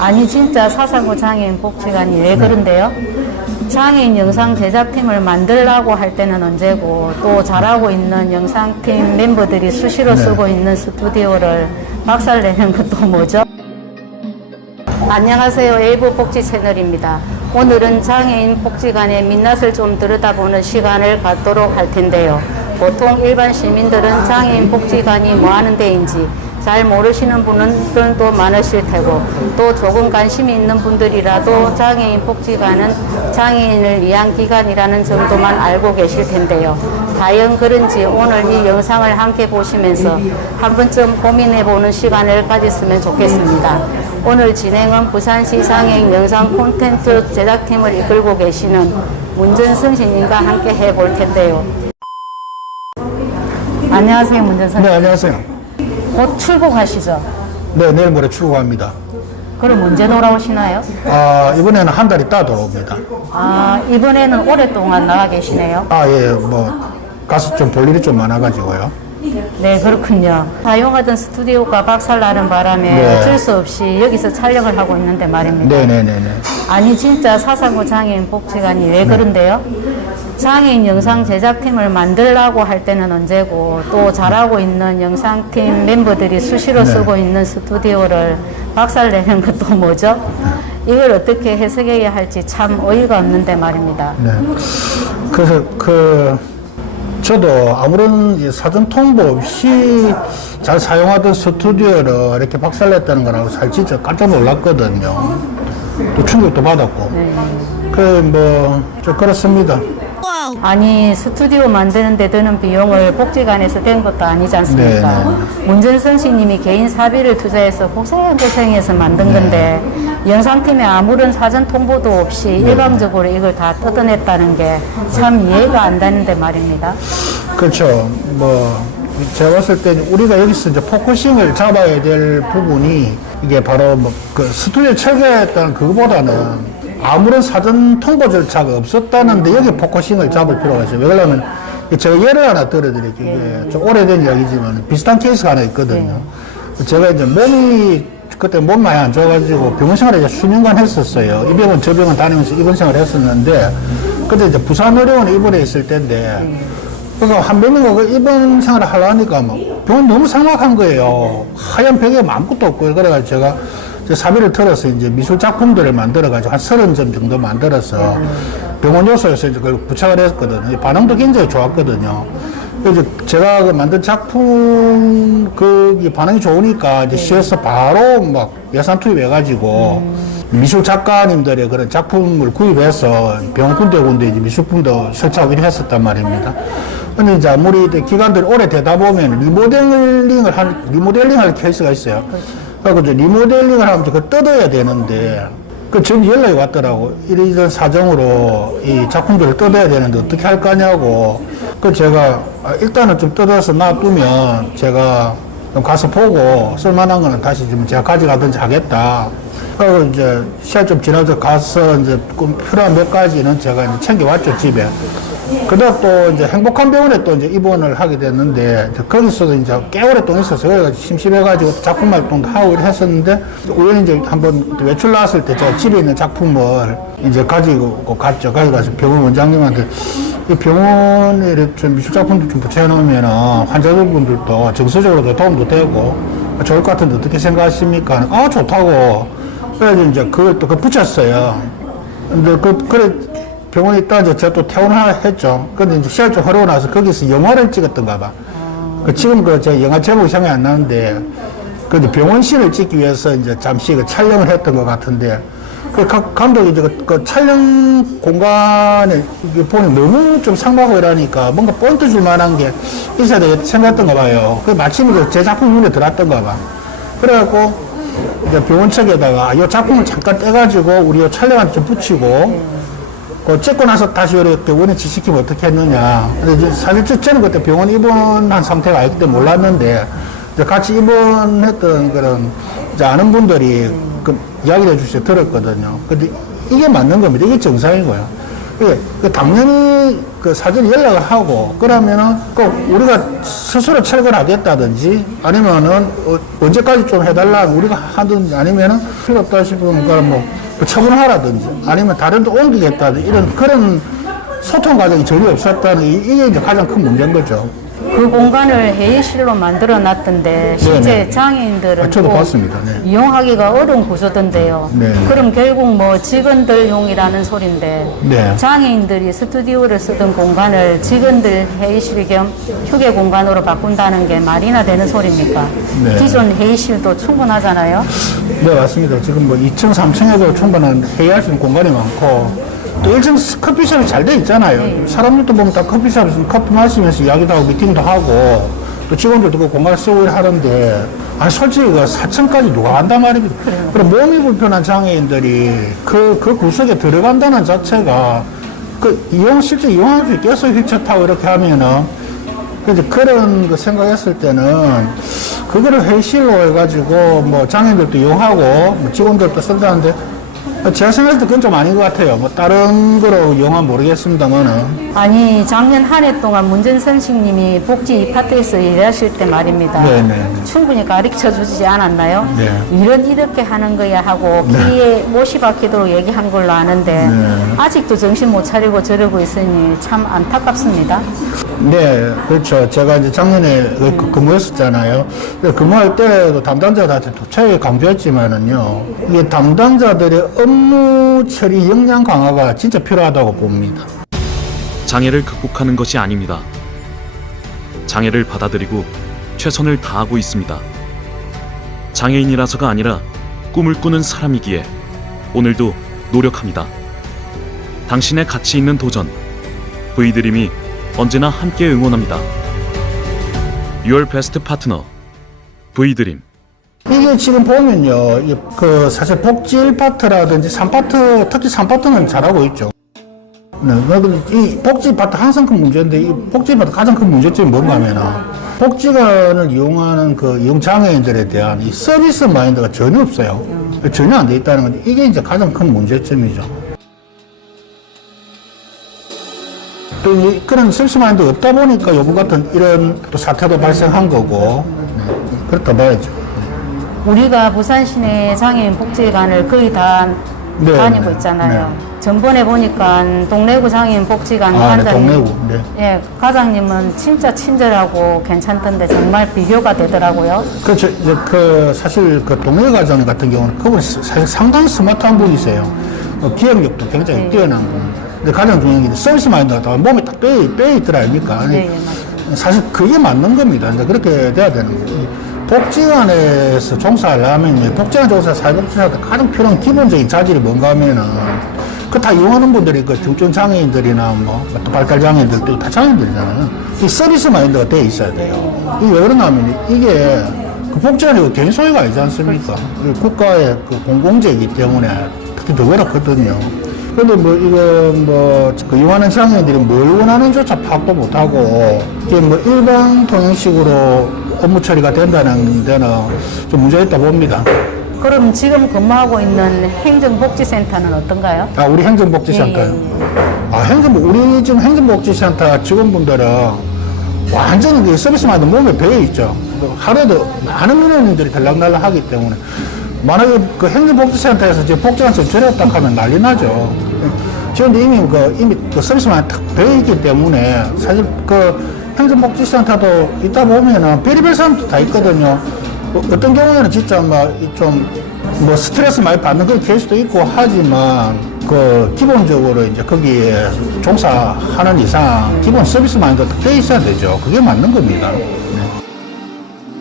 아니 진짜 사상구 장애인 복지관이 왜 그런데요? 장애인 영상 제작팀을 만들라고 할 때는 언제고 또 잘하고 있는 영상팀 멤버들이 수시로 네. 쓰고 있는 스튜디오를 박살내는 것도 뭐죠? 안녕하세요. 에이브 복지 채널입니다. 오늘은 장애인 복지관의 민낯을 좀 들여다보는 시간을 갖도록 할 텐데요. 보통 일반 시민들은 장애인 복지관이 뭐 하는 데인지 잘 모르시는 분들도 많으실 테고 또 조금 관심이 있는 분들이라도 장애인 복지관은 장애인을 위한 기관이라는 정도만 알고 계실 텐데요. 과연 그런지 오늘 이 영상을 함께 보시면서 한 번쯤 고민해 보는 시간을 가졌으면 좋겠습니다. 오늘 진행은 부산시 장애인 영상 콘텐츠 제작팀을 이끌고 계시는 문전성 씨님과 함께 해볼 텐데요. 안녕하세요, 문전성. 네, 안녕하세요. 곧 출국하시죠? 네, 내일 모레 출국합니다. 그럼 언제 돌아오시나요? 아, 이번에는 한 달 있다 돌아옵니다. 아, 이번에는 오랫동안 나가 계시네요. 아, 예, 뭐, 가서 좀 볼 일이 좀 많아가지고요. 네, 그렇군요. 사용하던 스튜디오가 박살나는 바람에 네. 어쩔 수 없이 여기서 촬영을 하고 있는데 말입니다. 네네네네. 아니 진짜 사상구 장애인 복지관이 왜 그런데요? 장애인 영상 제작팀을 만들라고 할 때는 언제고 또 잘하고 있는 영상팀 멤버들이 수시로 네. 쓰고 있는 스튜디오를 박살내는 것도 뭐죠? 이걸 어떻게 해석해야 할지 참 어이가 없는데 말입니다. 네. 그래서 그, 저도 아무런 이 사전 통보 없이 잘 사용하던 스튜디오를 이렇게 박살냈다는 거라고 사실 진짜 깜짝 놀랐거든요. 또 충격도 받았고. 네. 그, 뭐, 좀 그렇습니다. 아니 스튜디오 만드는데 드는 비용을 복지관에서 댄 것도 아니지 않습니까? 네, 문전성 씨님이 개인 사비를 투자해서 고생 고생해서 만든 네. 건데 영상팀에 아무런 사전 통보도 없이 네. 일방적으로 이걸 다 뜯어냈다는 게 참 이해가 안 되는데 말입니다. 그렇죠. 뭐 제가 봤을 때 우리가 여기서 이제 포커싱을 잡아야 될 부분이 이게 바로 뭐 그 스튜디오 철거했다는 그거보다는 아무런 사전 통보 절차가 없었다는데 여기 포커싱을 잡을 필요가 있어요. 왜 그러냐면 제가 예를 하나 들어드릴게요. 이게 좀 오래된 이야기지만 비슷한 케이스가 하나 있거든요. 제가 이제 몸이 그때 몸 많이 안 좋아가지고 병원 생활을 이제 수년간 했었어요. 이 병원 저 병원 다니면서 입원 생활을 했었는데 그때 이제 부산의료원에 입원해 있을 때인데 그래서 한몇 년간 그 입원 생활을 하려니까 뭐 병원 너무 삭막한 거예요. 하얀 벽에 뭐 아무것도 없고 그래가지고 제가 사비를 털어서 이제 미술 작품들을 만들어가지고 한 서른 점 정도 만들어서 병원 요소에서 이제 그걸 부착을 했거든요. 반응도 굉장히 좋았거든요. 그래서 제가 그 만든 작품 그 반응이 좋으니까 이제 시에서 바로 막 예산 투입해가지고 미술 작가님들의 그런 작품을 구입해서 병원 군데 군데 이제 미술품도 설치하고 이렇게 했었단 말입니다. 근데 이제 아무리 기간들이 오래 되다 보면 리모델링을 할, 리모델링 할 케이스가 있어요. 그래서 리모델링을 하면 그 뜯어야 되는데 그 전 연락이 왔더라고. 이런 사정으로 이 작품들을 뜯어야 되는데 어떻게 할 거냐고. 그 제가 아, 일단은 좀 뜯어서 놔두면 제가 좀 가서 보고 쓸만한 거는 다시 좀 제가 가져가든지 하겠다. 그리고 이제 시간 좀 지나서 가서 이제 좀 필요한 몇 가지는 제가 이제 챙겨왔죠, 집에. 그다음 또 이제 행복한 병원에 또 이제 입원을 하게 됐는데 거기서도 이제 꽤 오랫동안 있었어요. 그래가지고 심심해가지고 작품 활동도 하고 했었는데 우연히 이제 한번 외출 나왔을 때 제가 집에 있는 작품을 이제 가지고 갔죠. 가져가서 병원 원장님한테 이 병원에 좀 미술 작품도 좀 붙여놓으면 환자분들도 정서적으로도 도움도 되고 좋을 것 같은데 어떻게 생각하십니까? 아 좋다고. 그래서 이제 그걸 또 그 붙였어요. 근데 그, 그래, 병원에 있다 이제 제가 또 퇴원을 했죠. 근데 이제 시간이 좀 흐르고 나서 거기서 영화를 찍었던가 봐. 그 지금 그 제가 영화 제목이 생각이 안 나는데, 그 이제 병원씬을 찍기 위해서 이제 잠시 그 촬영을 했던 것 같은데, 그 가- 감독이 이제 그, 그 촬영 공간에 이게 보니 너무 좀 삭막하고 이러니까 뭔가 본트 줄 만한 게 있어야 되겠다 생각했던가 봐요. 그 마침 이제 제 작품 눈에 들어왔던가 봐. 그래갖고 이제 병원 측에다가 이 작품을 잠깐 떼가지고 우리 요 촬영한테 좀 붙이고 그 찍고 나서 다시 이렇게 원위치 시키면 어떻게 했느냐. 근데 이제 사실 저- 저는 그때 병원 입원한 상태가 아니기 때문에 몰랐는데 같이 입원했던 그런 아는 분들이 그 이야기를 해주셔서 들었거든요. 근데 이게 맞는 겁니다. 이게 정상인 거예요. 예, 그 당연히 그 사전 연락을 하고 그러면은 꼭 우리가 스스로 철거하겠다든지 아니면은 어, 언제까지 좀 해달라 우리가 하든지 아니면은 필요 없다 싶으면 그뭐 처분하라든지 아니면 다른 데 옮기겠다든지 이런 그런 소통 과정이 전혀 없었다는 이- 이게 이제 가장 큰 문제인 거죠. 그 공간을 회의실로 만들어 놨던데 실제 네네. 장애인들은 아, 저도 꼭 봤습니다. 네. 이용하기가 어려운 구조던데요. 네. 그럼 결국 뭐 직원들용이라는 소린데 네. 장애인들이 스튜디오를 쓰던 공간을 직원들 회의실 겸 휴게 공간으로 바꾼다는 게 말이나 되는 소리입니까? 네. 기존 회의실도 충분하잖아요. 네, 맞습니다. 지금 뭐 2층, 3층에도 충분한 회의할 수 있는 공간이 많고, 또 1층 커피숍이 잘 돼 있잖아요. 사람들도 보면 다 커피숍에서 커피 마시면서 이야기도 하고 미팅도 하고, 또 직원들도 그 공간을 쓰고 하는데, 아니, 솔직히 그 4층까지 누가 간단 말입니다. 그럼 몸이 불편한 장애인들이 그, 그 구석에 들어간다는 자체가, 그 이용, 실제 이용할 수 있겠어, 휠체어 타고 이렇게 하면은. 그래서 그런 거 생각했을 때는 그거를 회의실로 해가지고 뭐 장애인들도 이용하고 뭐 직원들도 쓴다는데 제가 생각할 때 그건 좀 아닌 것 같아요. 뭐 다른 거로 이용하면 모르겠습니다만은 아니 작년 한 해 동안 문전 선생님이 복지 이파트에서 일하실 때 말입니다. 네네. 충분히 가르쳐 주지 않았나요? 네. 일은 이렇게 하는 거야 하고 피해 못이 박히도록 얘기한 걸로 아는데 네. 아직도 정신 못 차리고 저러고 있으니 참 안타깝습니다. 네, 그렇죠. 제가 이제 작년에 그 근무했었잖아요. 근데 근무할 때도 담당자들한테 도차게 강조했지만은요, 이게 담당자들의 업무 처리 역량 강화가 진짜 필요하다고 봅니다. 장애를 극복하는 것이 아닙니다. 장애를 받아들이고 최선을 다하고 있습니다. 장애인이라서가 아니라 꿈을 꾸는 사람이기에 오늘도 노력합니다. 당신의 가치 있는 도전, V드림이 언제나 함께 응원합니다. Your Best Partner, V드림. 이게 지금 보면요, 이그 사실 복지 1파트라든지 3파트, 특히 3파트는 잘하고 있죠. 네, 이 복지 파트 항상 큰 문제인데 이 복지 파트 가장 큰 문제점이 뭔가 하면은 복지관을 이용하는 그 이용 장애인들에 대한 이 서비스 마인드가 전혀 없어요. 전혀 안 돼 있다는 건데 이게 이제 가장 큰 문제점이죠. 또 이- 그런 서비스 마인드가 없다 보니까 요번 같은 이런 또 사태도 발생한 거고 네, 그렇다 봐야죠. 우리가 부산 시내 장애인 복지관을 거의 다 네, 다니고 네, 있잖아요. 전번에 보니까 동래구 장애인 복지관 아, 네, 관장님, 동래구, 네. 예, 과장님은 진짜 친절하고 괜찮던데 정말 비교가 되더라고요. 그렇죠. 이제 그 사실 그 동해 과장 같은 경우는 그분이 스- 사실 상당히 스마트한 분이세요. 어, 기억력도 굉장히 네. 뛰어난 분. 근데 가장 중요한 게 서비스 마인드가 다 몸에 딱 빼, 빼 있더라 아닙니까? 네, 네. 사실 그게 맞는 겁니다. 이제 그렇게 돼야 되는 거예요. 복지관에서 종사하려면 복지관 종사 사회복지사한테 가장 필요한 기본적인 자질이 뭔가 하면은 그 다 이용하는 분들이 그 중증 장애인들이나 뭐또 발달 장애인들도 다 장애인들이잖아요. 이 서비스 마인드가 돼 있어야 돼요. 이게 왜 그러냐 하면 이게 그 복지관이 개인 소유가 아니지 않습니까? 이 국가의 그 공공재이기 때문에 특히 더 그렇거든요. 근데 뭐 이거 뭐그 이용하는 장애인들이 뭘 원하는조차 파악도 못하고 이게 뭐 일반 통행식으로 업무 처리가 된다는 데는 좀 문제가 있다 봅니다. 그럼 지금 근무하고 있는 행정복지센터는 어떤가요? 아, 우리 행정복지센터요. 예, 아, 행정복, 우리 지금 행정복지센터 직원분들은 완전히 그 서비스마다 몸에 배어 있죠. 뭐 하루에도 많은 민원인들이 들락날락 하기 때문에. 만약에 그 행정복지센터에서 이제 복지관 전철했다 하면 난리 나죠. 지금 이미 그, 이미 그 서비스만 탁 배어 있기 때문에 사실 그 행정복지 센터도 있다 보면은 별의별 사람도 다 있거든요. 뭐 어떤 경우에는 진짜 막좀뭐 스트레스 많이 받는 그런 케이스도 있고 하지만 그 기본적으로 이제 거기에 종사하는 이상 기본 서비스 마인드가 돼 있어야 되죠. 그게 맞는 겁니다.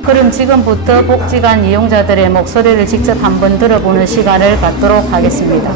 그럼 지금부터 복지관 이용자들의 목소리를 직접 한번 들어보는 시간을 갖도록 하겠습니다.